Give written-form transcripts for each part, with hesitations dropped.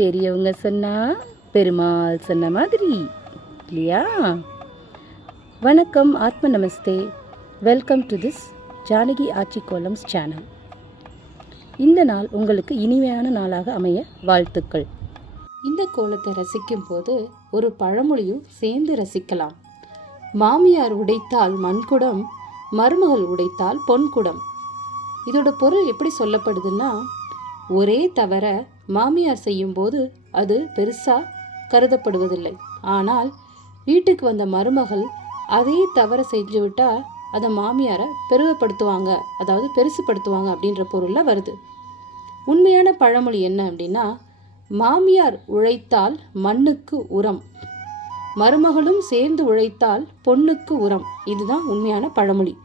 பெரியவங்க சொன்னா பெருமாள் சொன்ன மாதிரி இல்லையா? வணக்கம், ஆத்ம நமஸ்தே. Welcome to this Janaki Aachi kolams channel. இந்த நாள் உங்களுக்கு இனிமையான நாளாக அமைய வாழ்த்துக்கள். இந்த கோலத்தை ரசிக்கும் போது ஒரு பழமொழியும் சேர்ந்து ரசிக்கலாம். மாமியார் உடைத்தால் மண்குடம், மருமகள் உடைத்தால் பொன்குடம். இதோட பொருள் எப்படி சொல்லப்படுதுன்னா, ஒரே தவிர மாமியார் செய்யும்போது அது பெருசாக கருதப்படுவதில்லை. ஆனால் வீட்டுக்கு வந்த மருமகள் அதே தவற செஞ்சு விட்டால் அதை மாமியாரை பெருமைப்படுத்துவாங்க, அதாவது பெருசுப்படுத்துவாங்க அப்படின்ற பொருளில் வருது. உண்மையான பழமொழி என்ன அப்படின்னா, மாமியார் உழைத்தால் மண்ணுக்கு உரம், மருமகளும் சேர்ந்து உழைத்தால் பொண்ணுக்கு உரம். இதுதான் உண்மையான பழமொழி.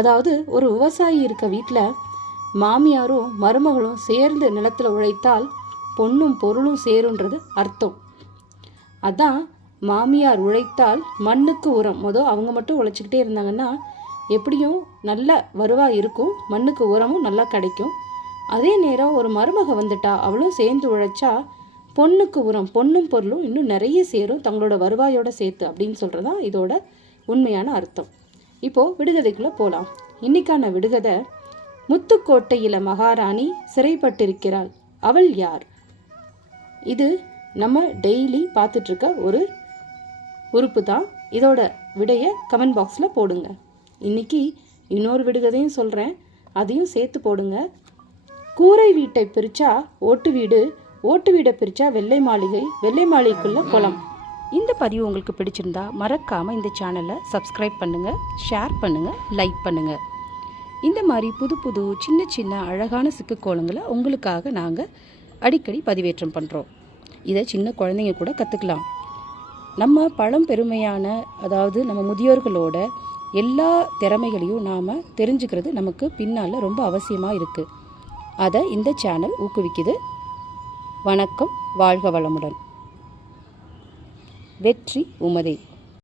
அதாவது ஒரு விவசாயி இருக்க வீட்டில் மாமியாரும் மருமகளும் சேர்ந்து நிலத்தில் உழைத்தால் பொண்ணும் பொருளும் சேருன்றது அர்த்தம். அதான் மாமியார் உழைத்தால் மண்ணுக்கு உரம். அவங்க மட்டும் உழைச்சிக்கிட்டே இருந்தாங்கன்னா எப்படியும் நல்ல வருவாய் இருக்கும், மண்ணுக்கு உரமும் நல்லா கிடைக்கும். அதே நேரம் ஒரு மருமக வந்துட்டா அவளும் சேர்ந்து உழைச்சா பொண்ணுக்கு உரம், பொண்ணும் பொருளும் இன்னும் நிறைய சேரும், தங்களோட வருவாயோட சேர்த்து அப்படின்னு சொல்கிறதான் இதோட உண்மையான அர்த்தம். இப்போது விடுகதைக்குள்ளே போகலாம். இன்னைக்கான விடுகதை, முத்துக்கோட்டையில மகாராணி சிறைப்பட்டிருக்கிறாள், அவள் யார்? இது நம்ம டெய்லி பார்த்துட்ருக்க ஒரு உறுப்பு தான். இதோட விடையை கமெண்ட் பாக்ஸில் போடுங்க. இன்னைக்கு இன்னொரு விடுகதையும் சொல்கிறேன், அதையும் சேர்த்து போடுங்க. கூரை வீட்டை பிரித்தா ஓட்டு வீடு, ஓட்டு வீடை பிரித்தா வெள்ளை மாளிகை, வெள்ளை மாளிகைக்குள்ள குளம். இந்த பதிவு உங்களுக்கு பிடிச்சிருந்தா மறக்காமல் இந்த சேனலை சப்ஸ்கிரைப் பண்ணுங்கள், ஷேர் பண்ணுங்கள், லைக் பண்ணுங்கள். இந்த மாதிரி புது புது சின்ன சின்ன அழகான சிக்குக்கோலங்களை உங்களுக்காக நாங்கள் அடிக்கடி பதிவேற்றம் பண்ணுறோம். இதை சின்ன குழந்தைங்க கூட கற்றுக்கலாம். நம்ம பழம்பெருமையான, அதாவது நம்ம முதியோர்களோட எல்லா திறமைகளையும் நாம் தெரிஞ்சுக்கிறது நமக்கு பின்னால் ரொம்ப அவசியமாக இருக்குது. அதை இந்த சேனல் ஊக்குவிக்குது. வணக்கம், வாழ்க வளமுடன். வெற்றி உமதே.